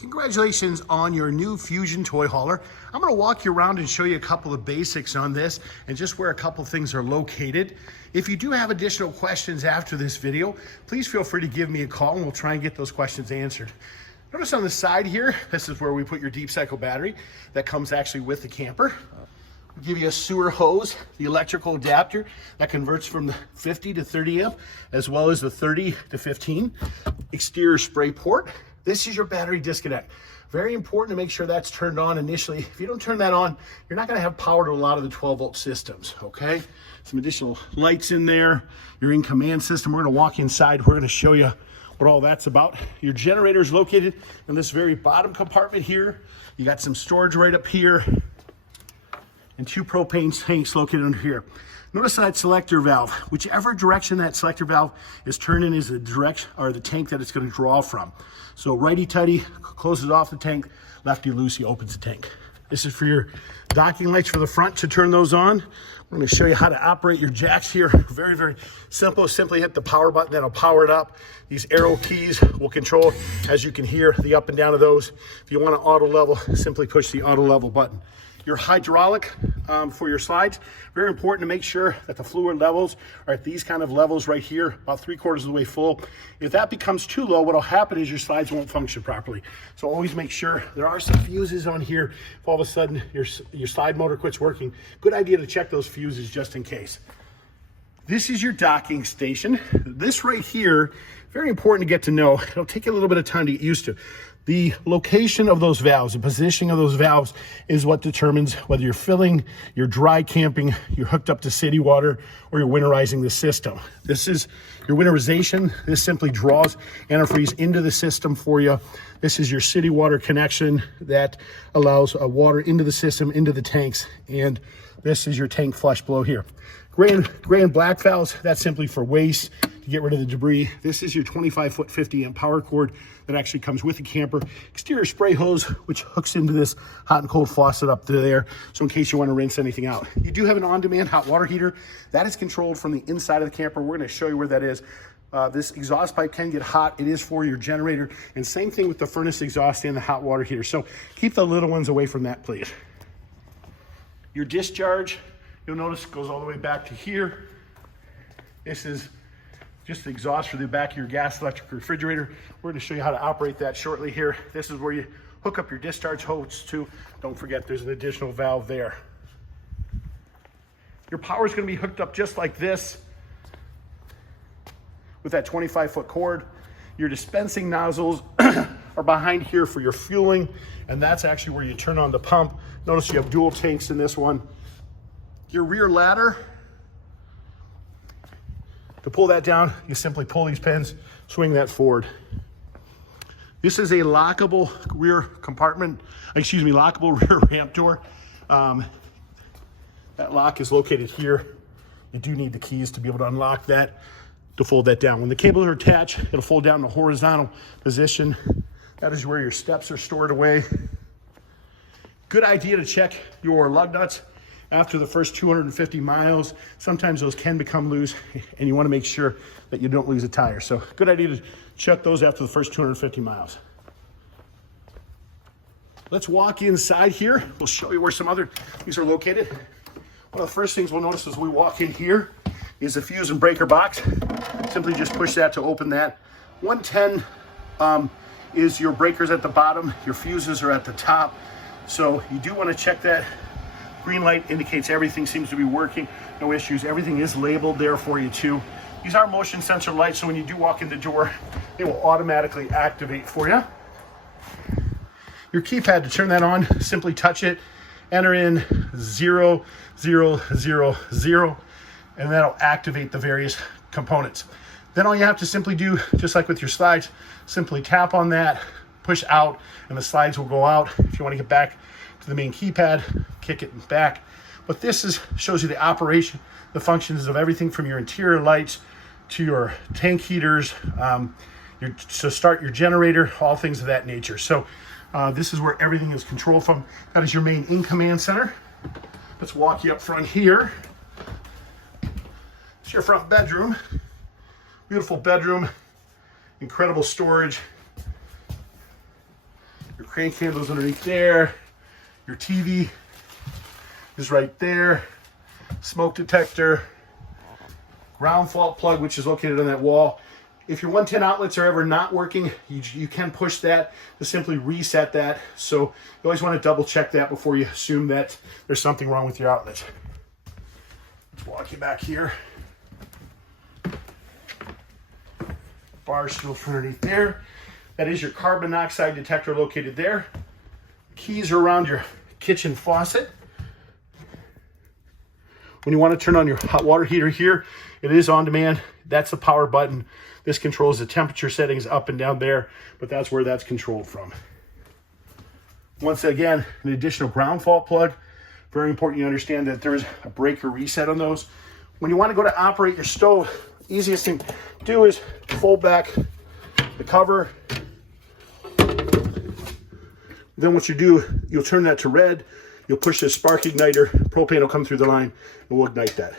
Congratulations on your new Fuzion toy hauler. I'm going to walk you around and show you a couple of basics on this and just where a couple of things are located. If you do have additional questions after this video, please feel free to give me a call and we'll try and get those questions answered. Notice on the side here, this is where we put your deep cycle battery that comes actually with the camper. We'll give you a sewer hose, the electrical adapter that converts from the 50 to 30 amp, as well as the 30 to 15. Exterior spray port. This is your battery disconnect. Very important to make sure that's turned on initially. If you don't turn that on, you're not gonna have power to a lot of the 12 volt systems, okay? Some additional lights in there, your in-command system. We're gonna walk inside, we're gonna show you what all that's about. Your generator is located in this very bottom compartment here. You got some storage right up here and two propane tanks located under here. Notice that selector valve. Whichever direction that selector valve is turning is the direction or the tank that it's going to draw from. So righty-tighty closes off the tank, lefty-loosey opens the tank. This is for your docking lights for the front to turn those on. We're going to show you how to operate your jacks here. Very, very simple. Simply hit the power button, that'll power it up. These arrow keys will control, as you can hear, the up and down of those. If you want to auto level, simply push the auto level button. Your hydraulic for your slides, very important to make sure that the fluid levels are at these kind of levels right here, about 3/4 of the way full. If that becomes too low, what will happen is your slides won't function properly. So always make sure. There are some fuses on here. If all of a sudden your slide motor quits working, good idea to check those fuses just in case. This is your docking station. This right here, very important to get to know. It'll take you a little bit of time to get used to. The location of those valves, the positioning of those valves is what determines whether you're filling, you're dry camping, you're hooked up to city water, or you're winterizing the system. This is your winterization. This simply draws antifreeze into the system for you. This is your city water connection that allows water into the system, into the tanks, and this is your tank flush below here. Gray and black valves, that's simply for waste, to get rid of the debris. This is your 25-foot 50 amp power cord that actually comes with the camper. Exterior spray hose, which hooks into this hot and cold faucet up there, so in case you want to rinse anything out. You do have an on-demand hot water heater. That is controlled from the inside of the camper. We're going to show you where that is. This exhaust pipe can get hot. It is for your generator. And same thing with the furnace exhaust and the hot water heater. So keep the little ones away from that, please. Your discharge, you'll notice, goes all the way back to here. This is just the exhaust for the back of your gas electric refrigerator. We're going to show you how to operate that shortly here. This is where you hook up your discharge hose to. Don't forget there's an additional valve there. Your power is going to be hooked up just like this with that 25-foot cord. Your dispensing nozzles are behind here for your fueling, and that's actually where you turn on the pump. Notice you have dual tanks in this one. Your rear ladder, to pull that down, you simply pull these pins, swing that forward. This is a lockable rear compartment, lockable rear ramp door. That lock is located here. You do need the keys to be able to unlock that, to fold that down. When the cables are attached, it'll fold down in the horizontal position. That is where your steps are stored away. Good idea to check your lug nuts after the first 250 miles. Sometimes those can become loose and you want to make sure that you don't lose a tire. So good idea to check those after the first 250 miles. Let's walk inside here. We'll show you where some other things are located. One of the first things we'll notice as we walk in here is the fuse and breaker box. Simply just push that to open that. 110 is your breakers at the bottom. Your fuses are at the top. So you do want to check that. Green light indicates everything seems to be working, no issues. Everything is labeled there for you too. These are motion sensor lights, so when you do walk in the door, they will automatically activate for you. Your keypad, to turn that on, simply touch it, enter in 0000, and that'll activate the various components. Then all you have to simply do, just like with your slides, simply tap on that, push out, and the slides will go out. If you want to get back to the main keypad, kick it back. But this shows you the operation, the functions of everything from your interior lights to your tank heaters, to start your generator, all things of that nature. So this is where everything is controlled from. That is your main in-command center. Let's walk you up front here. It's your front bedroom. Beautiful bedroom, incredible storage. crank handles underneath there. Your TV is right there. Smoke detector. Ground fault plug, which is located on that wall. If your 110 outlets are ever not working, you can push that to simply reset that. So you always want to double check that before you assume that there's something wrong with your outlet. Let's walk you back here. Bar stool from underneath there. That is your carbon monoxide detector located there. Keys are around your kitchen faucet. When you want to turn on your hot water heater here, it is on demand. That's the power button. This controls the temperature settings up and down there, but that's where that's controlled from. Once again, an additional ground fault plug. Very important you understand that there is a breaker reset on those. When you want to go to operate your stove, easiest thing to do is fold back the cover. Then what you do, you'll turn that to red. You'll push this spark igniter. Propane will come through the line and we'll ignite that.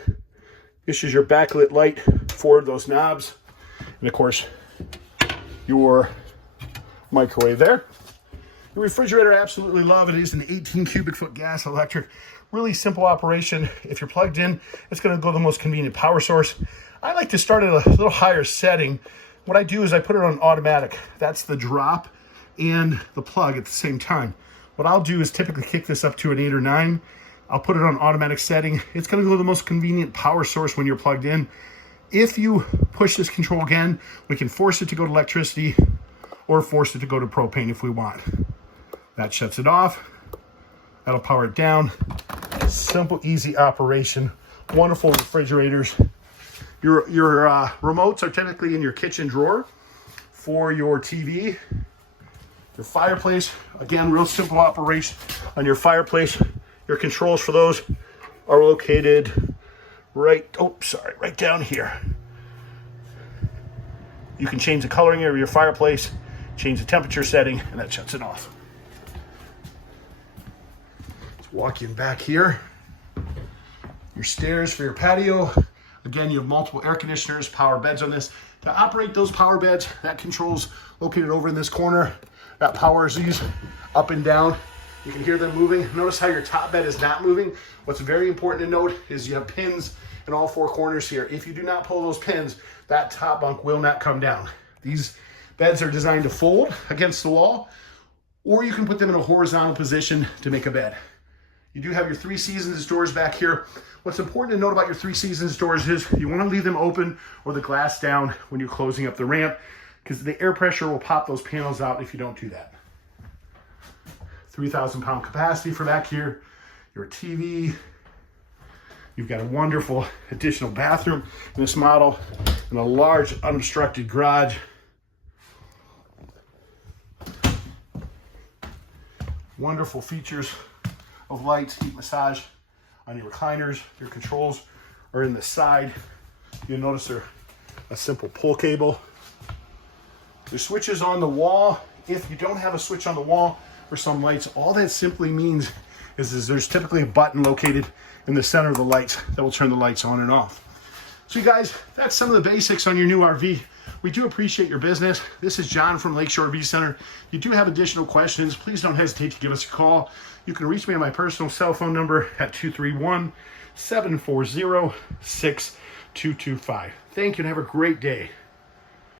This is your backlit light for those knobs. And of course, your microwave there. The refrigerator, I absolutely love it. It is an 18 cubic foot gas electric. Really simple operation. If you're plugged in, it's going to go to the most convenient power source. I like to start at a little higher setting. What I do is I put it on automatic. That's the drop and the plug at the same time. What I'll do is typically kick this up to an 8 or 9. I'll put it on automatic setting. It's going to go to the most convenient power source when you're plugged in. If you push this control again, we can force it to go to electricity or force it to go to propane if we want. That shuts it off. That'll power it down. Simple, easy operation. Wonderful refrigerators. Your remotes are typically in your kitchen drawer for your TV. Your fireplace, again, real simple operation on your fireplace. Your controls for those are located right down here. You can change the coloring of your fireplace, change the temperature setting, and that shuts it off. Let's walk in back here. Your stairs for your patio. Again, you have multiple air conditioners, power beds on this. To operate those power beds, that control's located over in this corner. That powers these up and down. You can hear them moving. Notice how your top bed is not moving. What's very important to note is you have pins in all 4 corners here. If you do not pull those pins, that top bunk will not come down. These beds are designed to fold against the wall, or you can put them in a horizontal position to make a bed. You do have your 3 seasons doors back here. What's important to note about your 3 seasons doors is you want to leave them open or the glass down when you're closing up the ramp, because the air pressure will pop those panels out if you don't do that. 3,000 pound capacity for back here. Your TV. You've got a wonderful additional bathroom in this model and a large unobstructed garage. Wonderful features of lights, heat massage on your recliners. Your controls are in the side. You'll notice they're a simple pull cable. The switch is on the wall. If you don't have a switch on the wall for some lights, all that simply means is there's typically a button located in the center of the lights that will turn the lights on and off. So you guys, that's some of the basics on your new RV. We do appreciate your business. This is John from Lakeshore RV Center. If you do have additional questions, please don't hesitate to give us a call. You can reach me on my personal cell phone number at 231-740-6225. Thank you and have a great day.